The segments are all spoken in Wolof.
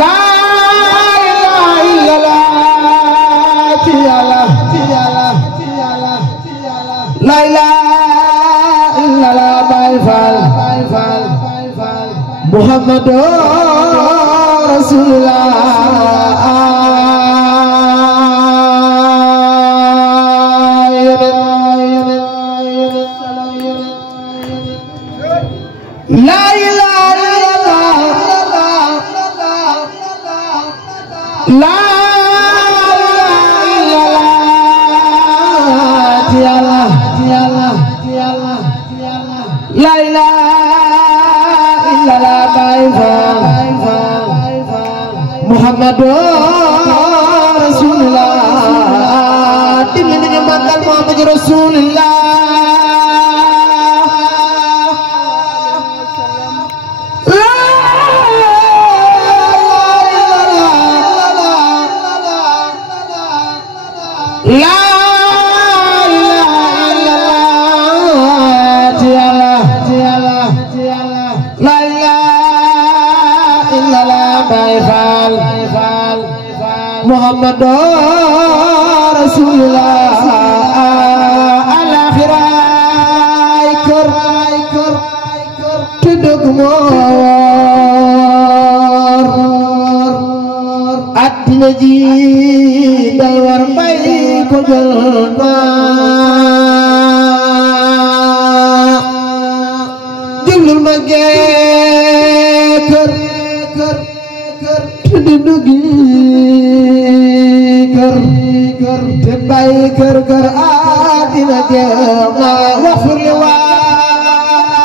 la ilaha illallah la ilaha illallah Baay Faal Muhammadu Rasulullah la ilaha illallah la la ilaha illallah Baay Faal Muhammadu Rasulullah dimli ni magal Muhammad Rasulullah la Baay Faal Muhammadu Rasulullah alaxiraay kër te dëgg moor addina ji day war mbay ko jël déglul ma gee kër te duggi kër te bàyyi kër àddina jeex na waxfir li waalidayya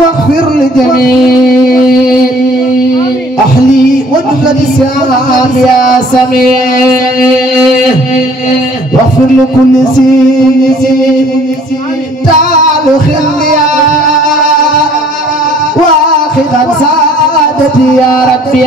waxfir li jamii ahli wa jumlati saam ya samii waxfir li kulli si taalu xilliya waaxidan saadati ya rabbi